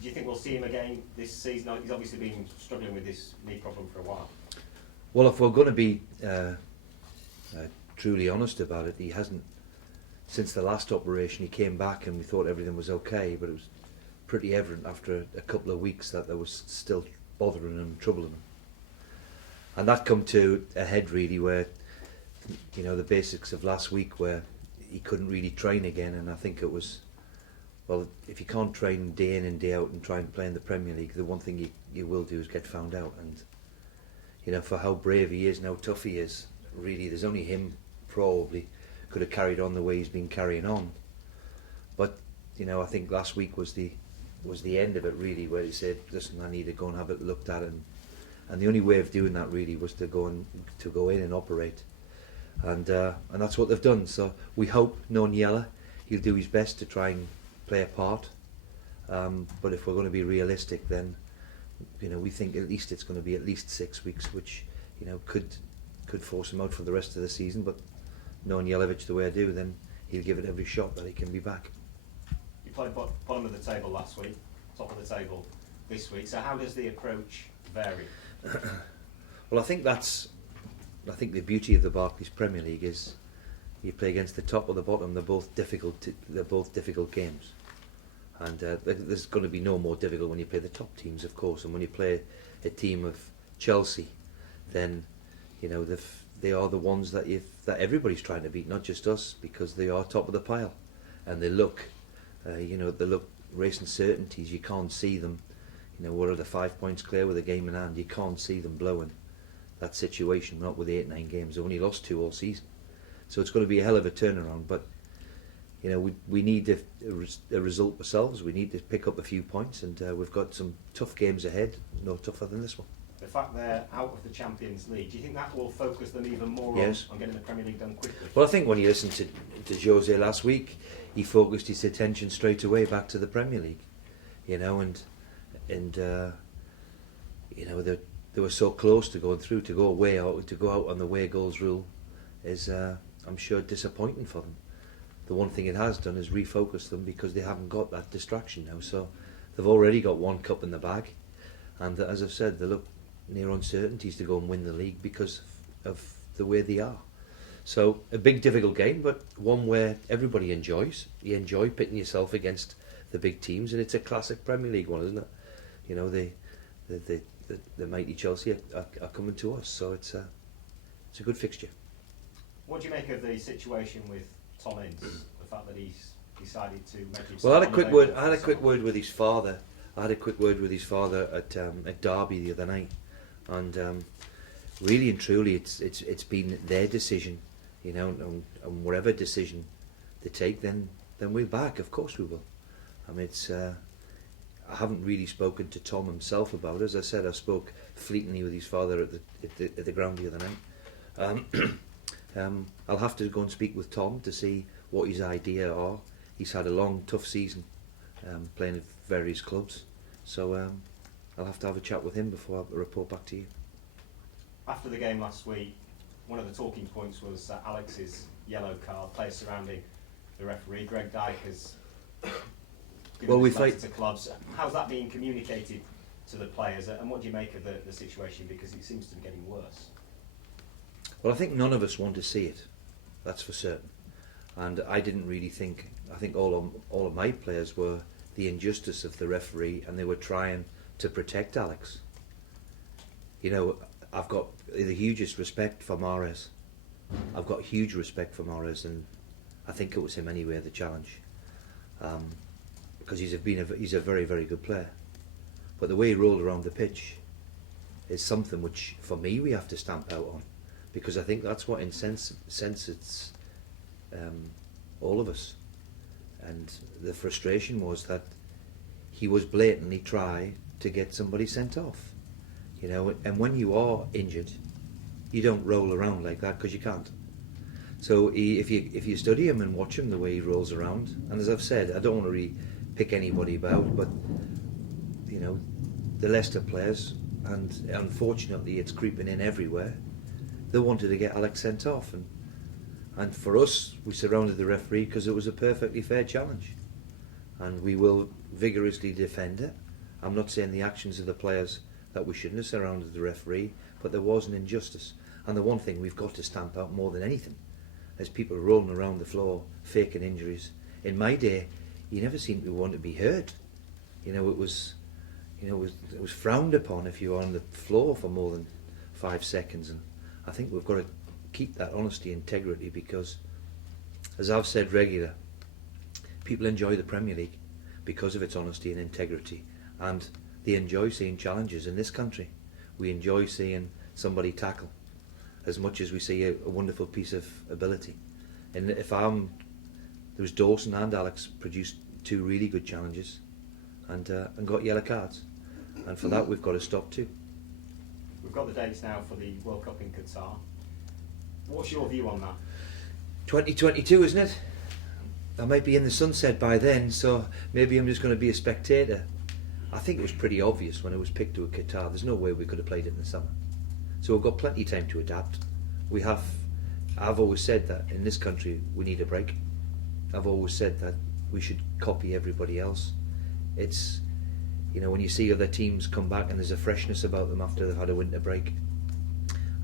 Do you think we'll see him again this season? He's obviously been struggling with this knee problem for a while. Well, if we're going to be truly honest about it, he hasn't. Since the last operation, he came back and we thought everything was okay, but it was pretty evident after a couple of weeks that there was still bothering him, troubling him. And that come to a head really where, you know, the basics of last week where he couldn't really train again, and I think it was, well, if you can't train day in and day out and try and play in the Premier League, the one thing you will do is get found out. And, you know, for how brave he is and how tough he is, really, there's only him probably could have carried on the way he's been carrying on. But, you know, I think last week was the end of it really, where he said, listen, I need to go and have it looked at, and the only way of doing that really was to go in and operate, and that's what they've done. So we hope, knowing Yella, he'll do his best to try and play a part, but if we're going to be realistic, then, you know, we think at least it's going to be at least 6 weeks, which, you know, could force him out for the rest of the season. But knowing Jelavic the way I do, then he'll give it every shot that he can be back. You played bottom of the table last week, top of the table this week. So how does the approach vary? Well, I think the beauty of the Barclays Premier League is you play against the top or the bottom. They're both difficult games, and there's going to be no more difficult when you play the top teams, of course. And when you play a team of Chelsea, then, you know, they are the ones that everybody's trying to beat, not just us, because they are top of the pile, and they look racing certainties. You can't see them. You know, what are the 5 points clear with a game in hand? You can't see them blowing that situation, not with 8-9 games. They've only lost 2 all season. So it's going to be a hell of a turnaround. But, you know, we need a result ourselves. We need to pick up a few points, and we've got some tough games ahead, no tougher than this one. The fact they're out of the Champions League, do you think that will focus them even more on getting the Premier League done quickly? Well, I think when you listened to Jose last week, he focused his attention straight away back to the Premier League, you know, and you know, they were so close to going through. To go out on the away goals rule is, I'm sure, disappointing for them. The one thing it has done is refocus them, because they haven't got that distraction now. So they've already got one cup in the bag, and as I've said, they look near uncertainties to go and win the league because of the way they are. So a big difficult game, but one where everybody enjoys. You enjoy pitting yourself against the big teams, and it's a classic Premier League one, isn't it? You know, the mighty Chelsea are coming to us, so it's a good fixture. What do you make of the situation with Tom Ince? The fact that he's decided to make himself. Well, I had a quick word with his father. At Derby the other night, and really and truly, it's been their decision, you know, and whatever decision they take, then we'll back. Of course we will. I mean, I haven't really spoken to Tom himself about it. As I said, I spoke fleetingly with his father at the ground the other night. I'll have to go and speak with Tom to see what his idea are. He's had a long, tough season playing at various clubs, so I'll have to have a chat with him before I report back to you. After the game last week, one of the talking points was Alex's yellow card. Players surrounding the referee. Greg Dyke has given his letter to clubs. How's that being communicated to the players, and what do you make of the situation, because it seems to be getting worse? Well, I think none of us want to see it, that's for certain. And I didn't really think. I think all of my players were the injustice of the referee, and they were trying to protect Alex. You know, I've got the hugest respect for Mahrez. I've got huge respect for Mahrez, and I think it was him anyway, the challenge, because he's a very, very good player. But the way he rolled around the pitch is something which, for me, we have to stamp out on, because I think that's what incenses all of us. And the frustration was that he was blatantly trying to get somebody sent off, you know. And when you are injured, you don't roll around like that, because you can't. So if you study him and watch him the way he rolls around, and as I've said, I don't want to really pick anybody about, but you know, the Leicester players, and unfortunately it's creeping in everywhere, they wanted to get Alex sent off, and for us, we surrounded the referee because it was a perfectly fair challenge, and we will vigorously defend it. I'm not saying the actions of the players that we shouldn't have surrounded the referee, but there was an injustice. And the one thing we've got to stamp out more than anything is people rolling around the floor faking injuries. In my day, you never seemed to want to be hurt. It was frowned upon if you were on the floor for more than 5 seconds. And I think we've got to keep that honesty, integrity, because, as I've said regular, people enjoy the Premier League because of its honesty and integrity, and they enjoy seeing challenges in this country. We enjoy seeing somebody tackle as much as we see a wonderful piece of ability. And there was Dawson and Alex produced 2 really good challenges and got yellow cards, and for that we've got to stop too. We've got the dates now for the World Cup in Qatar. What's your view on that? 2022, isn't it? I might be in the sunset by then, so maybe I'm just going to be a spectator. I think it was pretty obvious when it was picked to a Qatar. There's no way we could have played it in the summer. So we've got plenty of time to adapt. I've always said that in this country we need a break. I've always said that we should copy everybody else. It's, when you see other teams come back and there's a freshness about them after they've had a winter break.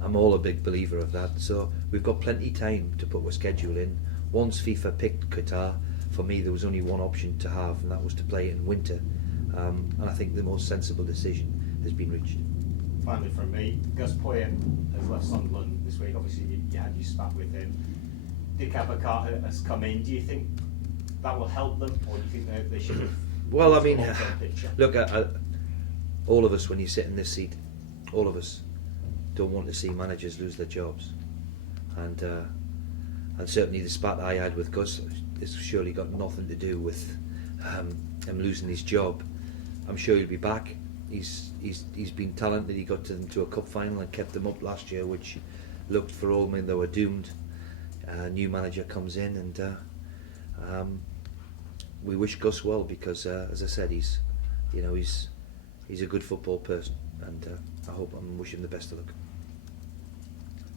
I'm all a big believer of that. So we've got plenty of time to put our schedule in. Once FIFA picked Qatar, for me there was only one option to have, and that was to play it in winter. And I think the most sensible decision has been reached. Finally from me, Gus Poyet has left Sunderland this week. Obviously you had your spat with him. Dick Abakar has come in. Do you think that will help them, or do you think they should have... Well, I mean, look, all of us, when you sit in this seat, all of us don't want to see managers lose their jobs. And certainly the spat I had with Gus has surely got nothing to do with him losing his job. I'm sure he'll be back. He's been talented. He got them to a cup final and kept them up last year, which looked for all men they were doomed. New manager comes in, and we wish Gus well, because as I said, he's a good football person, and I'm wishing him the best of luck.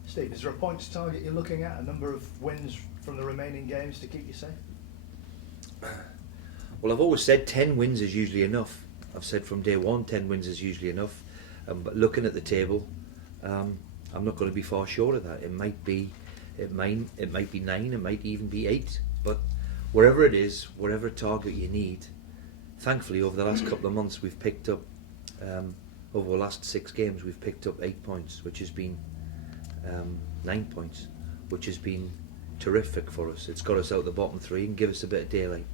Steve, is there a points target you're looking at, a number of wins from the remaining games to keep you safe? Well, I've always said 10 wins is usually enough. I've said from day one 10 wins is usually enough. But looking at the table, I'm not going to be far short of that. It might be 9, it might even be 8. But wherever it is, whatever target you need, thankfully over the last couple of months we've picked up, over the last 6 games we've picked up 8 points, which has been 9 points, which has been terrific for us. It's got us out the bottom 3 and give us a bit of daylight.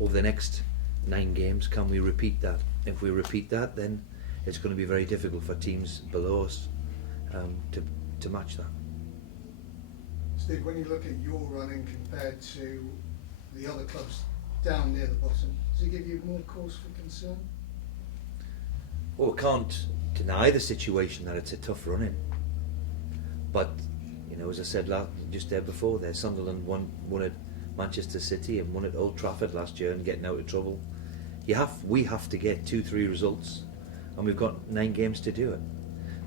Over the next 9 games, can we repeat that? If we repeat that, then it's going to be very difficult for teams below us to match that. Steve, when you look at your running compared to the other clubs down near the bottom, does it give you more cause for concern? Well, we can't deny the situation that it's a tough running. But, as I said just there before, Sunderland won at Manchester City and won at Old Trafford last year and getting out of trouble. We have to get 2-3 results, and we've got 9 games to do it.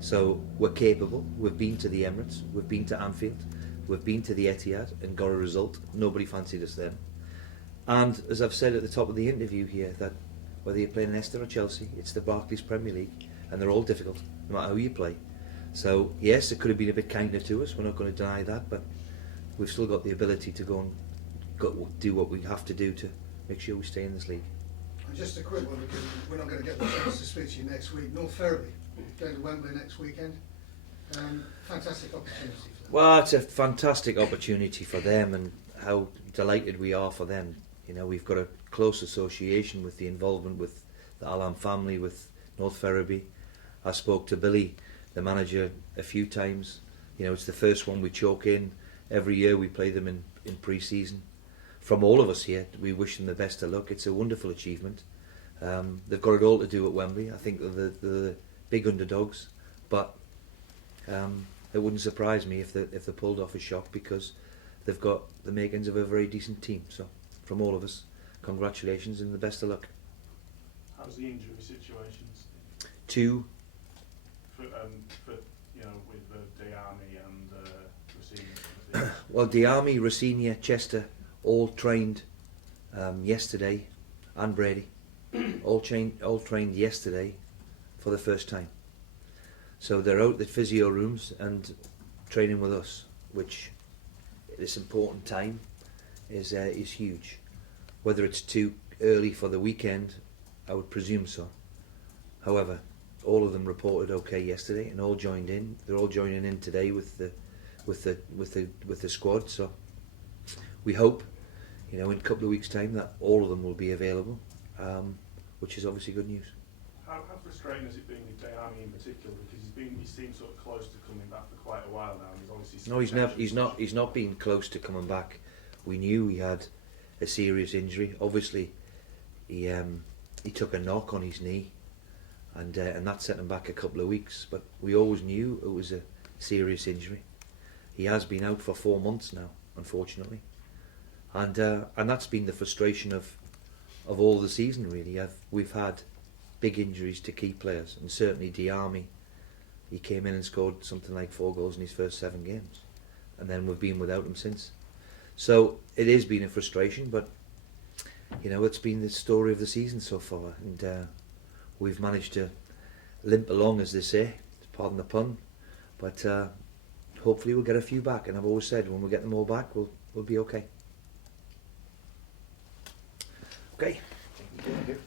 So we're capable. We've been to the Emirates, we've been to Anfield, we've been to the Etihad and got a result. Nobody fancied us then. And as I've said at the top of the interview here, that whether you're playing Leicester or Chelsea, it's the Barclays Premier League, and they're all difficult, no matter who you play. So yes, it could have been a bit kinder to us. We're not going to deny that, but we've still got the ability to go and do what we have to do to make sure we stay in this league. And just a quick one, because we're not going to get the chance to speak to you next week. North Ferriby going to Wembley next weekend. Fantastic opportunity for them. Well, it's a fantastic opportunity for them, and how delighted we are for them. We've got a close association with the involvement with the Allam family, with North Ferriby. I spoke to Billy, the manager, a few times. It's the first one we chalk in. Every year we play them in pre-season. From all of us here, we wish them the best of luck. It's a wonderful achievement. They've got it all to do at Wembley. I think they're the big underdogs, but it wouldn't surprise me if they pulled off a shock, because they've got the makings of a very decent team. So from all of us, congratulations and the best of luck. How's the injury situations? 2. With Diami and Rossini. Well, Diami, Rossini, Chester all trained yesterday, and Brady. all trained yesterday for the first time. So they're out at physio rooms and training with us, which at this important time is huge. Whether it's too early for the weekend, I would presume so. However, all of them reported okay yesterday and all joined in. They're all joining in today with the squad. So we hope, in a couple of weeks' time, that all of them will be available, which is obviously good news. How frustrating has it been with Dayami in particular? Because he seems sort of close to coming back for quite a while now. And he's obviously No, he's not been close to coming back. We knew he had a serious injury. Obviously, he took a knock on his knee, and that set him back a couple of weeks. But we always knew it was a serious injury. He has been out for 4 months now, unfortunately, and that's been the frustration of all the season. Really, we've had big injuries to key players, and certainly Diarmi. He came in and scored something like 4 goals in his first 7 games, and then we've been without him since. So it has been a frustration, but it's been the story of the season so far, and we've managed to limp along, as they say, pardon the pun, but hopefully we'll get a few back, and I've always said when we get them all back, we'll be okay. Okay. Thank you.